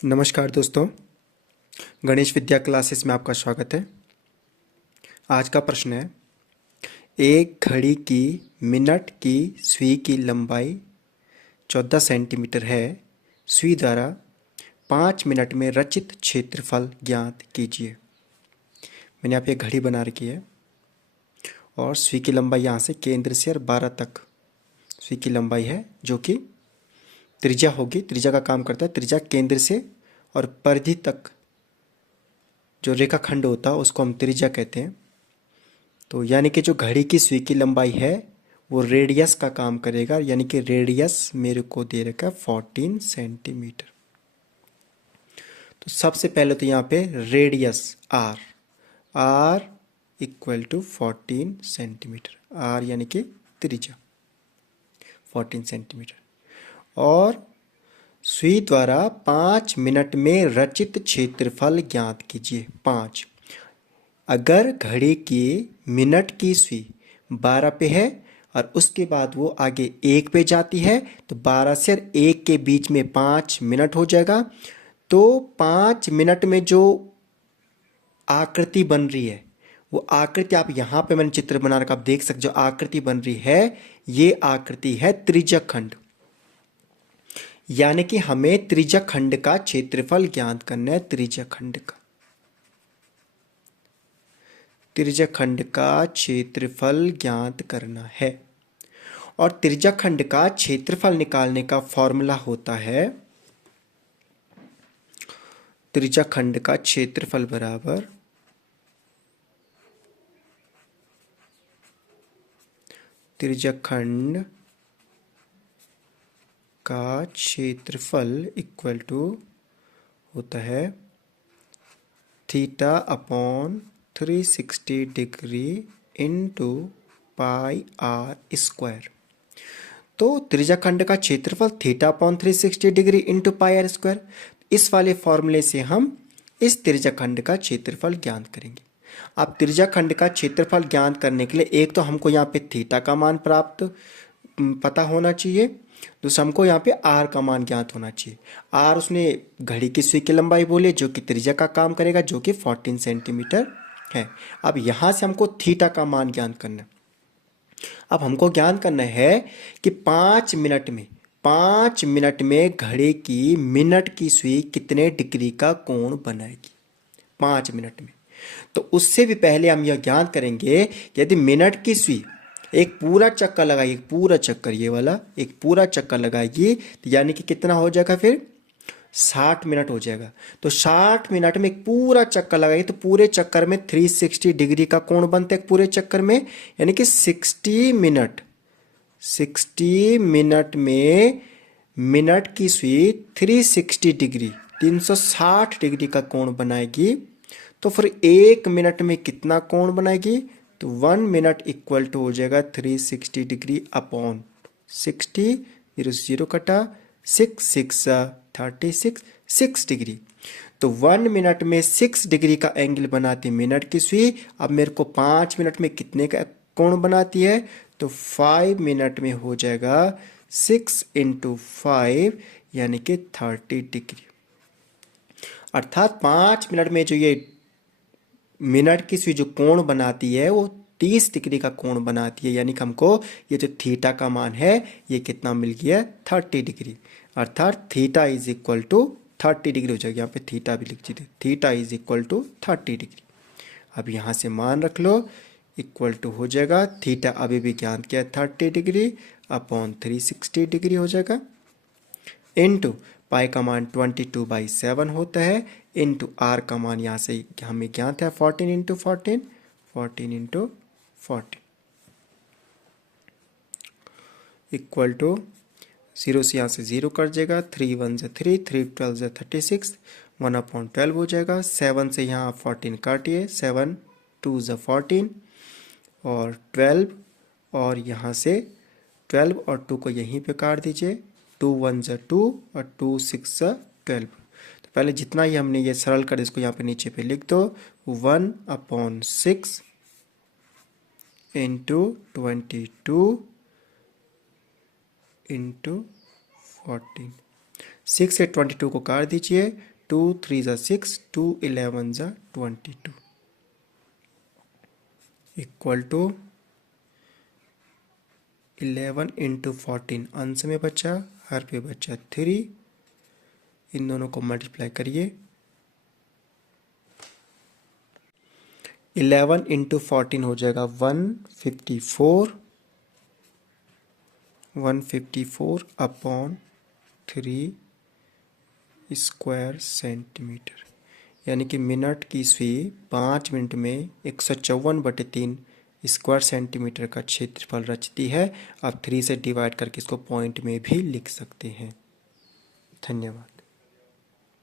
नमस्कार दोस्तों, गणेश विद्या क्लासेस में आपका स्वागत है। आज का प्रश्न है, एक घड़ी की मिनट की सुई की लंबाई 14 सेंटीमीटर है। सुई द्वारा 5 मिनट में रचित क्षेत्रफल ज्ञात कीजिए। मैंने यहाँ पे एक घड़ी बना रखी है और सुई की लंबाई यहाँ से केंद्र से और 12 तक सुई की लंबाई है, जो कि त्रिज्या होगी। त्रिज्या का काम करता है। त्रिज्या केंद्र से और परिधि तक जो रेखाखंड होता है उसको हम त्रिज्या कहते हैं। तो यानी कि जो घड़ी की सुई की लंबाई है वो रेडियस का काम करेगा, यानी कि रेडियस मेरे को दे रखा है 14 सेंटीमीटर। तो सबसे पहले तो यहाँ पे radius r equal to 14 centimetre. R यानी कि त्रिज्या 14 सेंटीमीटर। और सुई द्वारा 5 मिनट में रचित क्षेत्रफल ज्ञात कीजिए। 5, अगर घड़ी की मिनट की सुई 12 पे है और उसके बाद वो आगे 1 पे जाती है तो 12 से 1 के बीच में 5 मिनट हो जाएगा। तो 5 मिनट में जो आकृति बन रही है वो आकृति, आप यहाँ पे मैंने चित्र बना रखा, आप देख सकते, जो आकृति बन रही है ये आकृति है त्रिज्यक खंड। यानी कि हमें त्रिज्यक खंड का क्षेत्रफल ज्ञात करना है। त्रिज्यक खंड का क्षेत्रफल ज्ञात करना है। और त्रिज्यक खंड का क्षेत्रफल निकालने का फॉर्मूला होता है, त्रिज्यक खंड का क्षेत्रफल बराबर त्रिज्यक खंड का क्षेत्रफल इक्वल टू होता है theta upon 360 degree into pi r square. तो त्रिज्यक खंड का क्षेत्रफल theta upon 360 degree into pi r square. इस वाले फॉर्मूले से हम इस त्रिज्यक खंड का क्षेत्रफल ज्ञात करेंगे। अब त्रिज्यक खंड का क्षेत्रफल ज्ञात करने के लिए एक तो हमको यहाँ पे थीटा का मान पता होना चाहिए, दूसरा हमको यहाँ पे आर का मान ज्ञात होना चाहिए। आर उसने घड़ी की सुई की लंबाई बोले, जो कि त्रिज्या का काम करेगा, जो कि 14 सेंटीमीटर है। अब यहाँ से हमको थीटा का मान ज्ञात करना है। अब हमको ज्ञात करना है कि 5 मिनट में घड़ी की मिनट की सुई कितने डिग्री का कोण बनाएगी 5 मिनट में। तो उससे भी पहले हम यह ज्ञात करेंगे, यदि मिनट की सुई एक पूरा चक्कर लगाएगी, पूरा चक्कर, ये वाला एक पूरा चक्कर लगाएगी, तो यानी कि कितना हो जाएगा, फिर 60 मिनट हो जाएगा। तो 60 मिनट में एक पूरा चक्कर लगाएगी तो पूरे चक्कर में 360 डिग्री का कोण बनता है पूरे चक्कर में। यानी कि 60 मिनट में मिनट की सुई 360 डिग्री 360 डिग्री का कोण बनाएगी। तो फिर 1 मिनट में कितना कोण बनाएगी, तो 1 मिनट इक्वल टू हो जाएगा 360 डिग्री अपॉन 60, 0 कटा 6 6 36 6 डिग्री। तो 1 मिनट में 6 डिग्री का एंगल बनाती मिनट की सुई। अब मेरे को 5 मिनट में कितने का कोण बनाती है, तो 5 मिनट में हो जाएगा 6 इंटू 5 यानी कि 30 डिग्री। अर्थात 5 मिनट में जो ये मिनट की सुई जो कोण बनाती है वो 30 डिग्री का कोण बनाती है। यानी कि हमको ये जो थीटा का मान है ये कितना मिल गया, 30 डिग्री। अर्थात theta is equal to 30 degree हो जाएगा। यहाँ पे थीटा भी लिख दीजिए, theta is equal to 30 degree. अब यहाँ से मान रख लो, इक्वल टू हो जाएगा थीटा अभी भी ज्ञात किया 30 डिग्री अपॉन 360 डिग्री हो जाएगा, इंटू पाई का मान 22/7 होता है, इंटू आर का मान यहाँ से हमें ज्ञात है 14 इंटू 14 इक्वल टू 0 से यहाँ से 0 कट जाएगा, 3 1 से 3, 3 12 से 36, 1/12 हो जाएगा। 7 से यहाँ 14 काटिए, 7 2 से 14 और 12, और यहाँ से 12 और 2 को यहीं पे काट दीजिए, 2 1 से 2 और 2 6 से 12। तो पहले जितना ही हमने ये सरल कर इसको यहाँ पे नीचे पे लिख दो, 1/6 इंटू 22 इंटू 14। 6 से 22 को काट दीजिए, 2 3 ज़ा 6, 2 11 ज़ा 22 इक्वल टू 11 इंटू 14, अंश में बचा, हर पे बचा 3, इन दोनों को मल्टीप्लाई करिए। 11 इंटू 14 हो जाएगा 154, 154 अपॉन 3 स्क्वायर सेंटीमीटर, यानी कि मिनट की सुई 5 मिनट में 154/3 स्क्वायर सेंटीमीटर का क्षेत्रफल रचती है। आप 3 से डिवाइड करके इसको पॉइंट में भी लिख सकते हैं। धन्यवाद।